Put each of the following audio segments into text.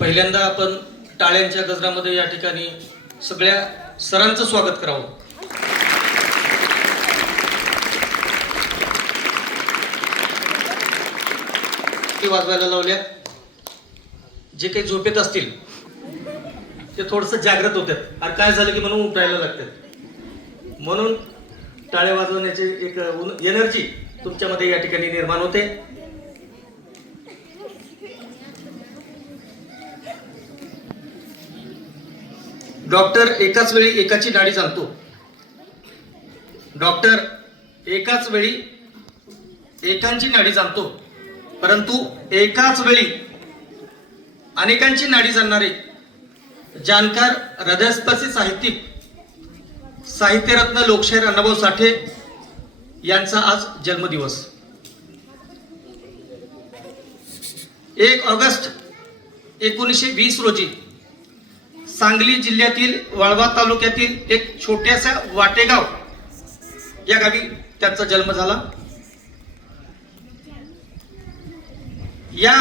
पहिल्यांदा आपण टाळ्यांच्या गजरामध्ये या ठिकाणी सगळ्या सरांचं स्वागत करावं. ते वाजवायला लावल्या. जे काही झोपेत असतील ते थोडस जागृत होतात. अरे काय झालं की म्हणून उठायला लागतात. म्हणून टाळ्या वाजवण्याची एक एनर्जी तुमच्यामध्ये या ठिकाणी निर्माण होते. डॉक्टर एकाच वेळी एकाची नाडी जाणतो. डॉक्टर एकाच वेळी एकांची नाडी जाणतो, परंतु एकाच वेळी अनेकांची नाडी जाणणारे जाणकार हृदयस्पर्शी साहित्यिक साहित्यरत्न लोकशाहीर अण्णाभाऊ साठे यांचा आज जन्मदिवस. 1 ऑगस्ट 1920 रोजी सांगली जिल्ह्यातील वाळवा तालुक्यातील एक छोट्याशा वाटेगाव या गावी त्यांचा जन्म झाला. या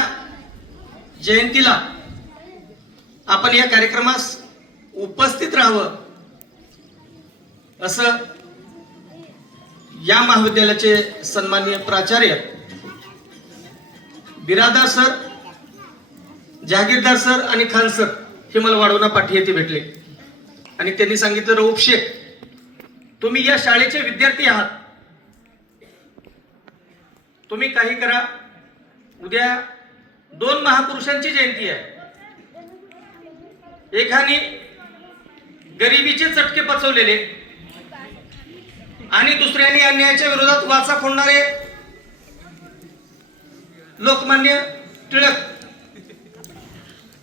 जयंतीला आपण या कार्यक्रमास उपस्थित राहावं असं या महाविद्यालयाचे सन्माननीय प्राचार्य बिरादार सर, जहागीरदार सर आणि खान सर हे मला वाढवणा पाठी येथे भेटले आणि त्यांनी सांगितलं, रऊफ शेख तुम्ही या शाळेचे विद्यार्थी आहात, तुम्ही काही करा, उद्या 2 महापुरुषांची जयंती आहे. एकाने गरिबीचे चटके पचवलेले आणि दुसऱ्याने अन्यायाच्या विरोधात वाचा फोडणारे लोकमान्य टिळक.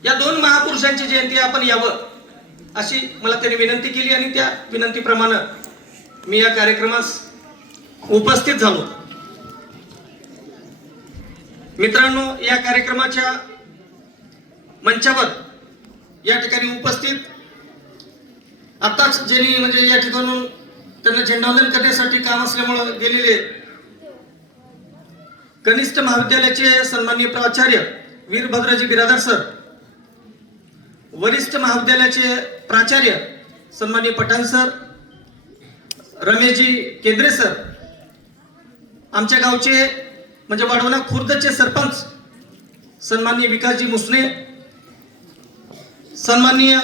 या 2 महापुरुषांची जयंती आपण यावं अशी मला त्यांनी विनंती केली आणि त्या विनंतीप्रमाणे मी या कार्यक्रमास उपस्थित झालो. मित्रांनो, या कार्यक्रमाच्या मंचावर या ठिकाणी उपस्थित आताच ज्यांनी म्हणजे या ठिकाणून त्यांना झेंडावंदन करण्यासाठी काम असल्यामुळे गेलेले कनिष्ठ महाविद्यालयाचे सन्माननीय प्राचार्य वीरभद्रजी बिरादार सर, वरिष्ठ महाविद्यालयाचे प्राचार्य सन्माननीय पठाण सर, रमेशजी केंद्रे सर, आमच्या गावचे म्हणजे वाढवणा खुर्दचे सरपंच सन्माननीय विकासजी मुसने, सन्माननीय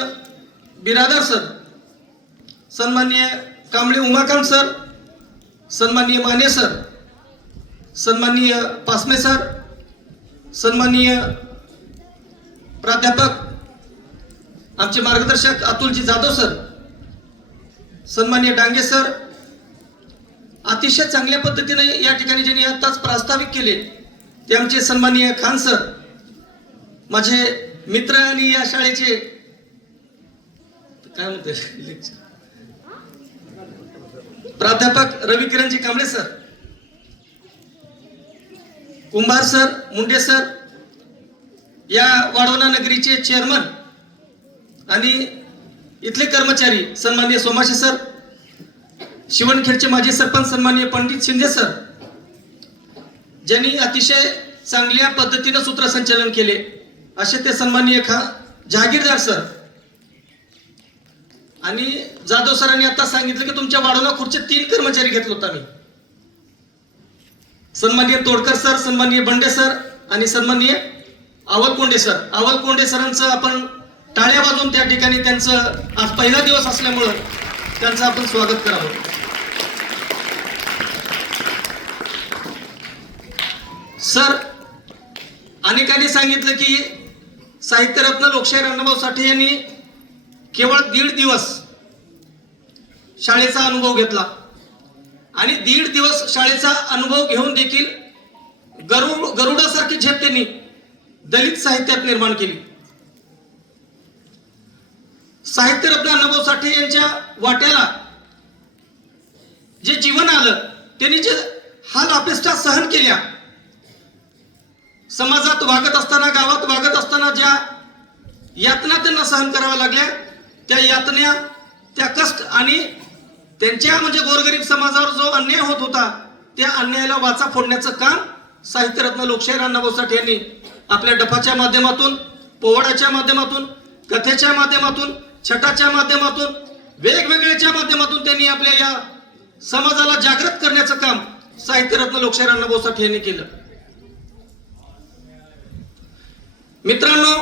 बिरादार सर, सन्माननीय कांबळे उमाकांत सर, सन्माननीय माने सर, सन्माननीय पासमे सर, सन्माननीय प्राध्यापक आमचे मार्गदर्शक अतुलजी जाधव सर, सन्माननीय डांगे सर, अतिशय चांगल्या पद्धतीने या ठिकाणी ज्यांनी आताच प्रास्ताविक केले ते आमचे सन्माननीय खान सर, माझे मित्र आणि या शाळेचे काय म्हणते प्राध्यापक रवी किरणजी कांबळे सर, कुंभार सर, मुंडे सर, या वाढवणा नगरीचे चेअरमन आणि इथले कर्मचारी सन्माननीय सोमाशे सर, शिवणखेडचे माजी सरपंच सन्माननीय पंडित शिंदे सर, ज्यांनी अतिशय चांगल्या पद्धतीने सूत्रसंचालन केले असे ते सन्माननीय जहागीरदार सर आणि जाधव सरांनी आता सांगितलं की तुमच्या वाढवणा खुर्चे 3 कर्मचारी घेतलो होता मी. सन्माननीय तोडकर सर, सन्माननीय बंडे सर आणि सन्माननीय आवलकोंडे सर. आवलकोंडे सरांचं आपण टाळ्या वाजवून त्या ठिकाणी त्यांचं आज पहिला दिवस असल्यामुळं त्यांचं आपण स्वागत करावं. सर, अनेकांनी सांगितलं की साहित्यरत्न लोकशाहीर अण्णाभाऊ साठे यांनी केवळ 1.5 दिवस शाळेचा अनुभव घेतला आणि 1.5 दिवस शाळेचा अनुभव घेऊन देखील गरुडासारखी झेप त्यांनी दलित साहित्यात निर्माण केली. साहित्यरत्न अण्णाभाऊ साठे यांच्या वाट्याला जे जीवन आलं, त्यांनी जे हाल अपेष्टा सहन केल्या, समाजात वागत असताना, गावात वागत असताना ज्या यातना त्यांना सहन कराव्या लागल्या, त्या यातना, त्या कष्ट आणि त्यांच्या म्हणजे गोरगरीब समाजावर जो अन्याय होत होता त्या अन्यायाला वाचा फोडण्याचं काम साहित्यरत्न लोकशाहीर अण्णाभाऊ साठे यांनी आपल्या डफाच्या माध्यमातून, पोवाड्याच्या माध्यमातून, कथेच्या माध्यमातून, छटाच्या माध्यमातून, वेगवेगळ्याच्या माध्यमातून त्यांनी आपल्या या समाजाला जागृत करण्याचं काम साहित्यरत्न लोकशाहीर अण्णाभाऊ साठे यांनी केलं. मित्रांनो,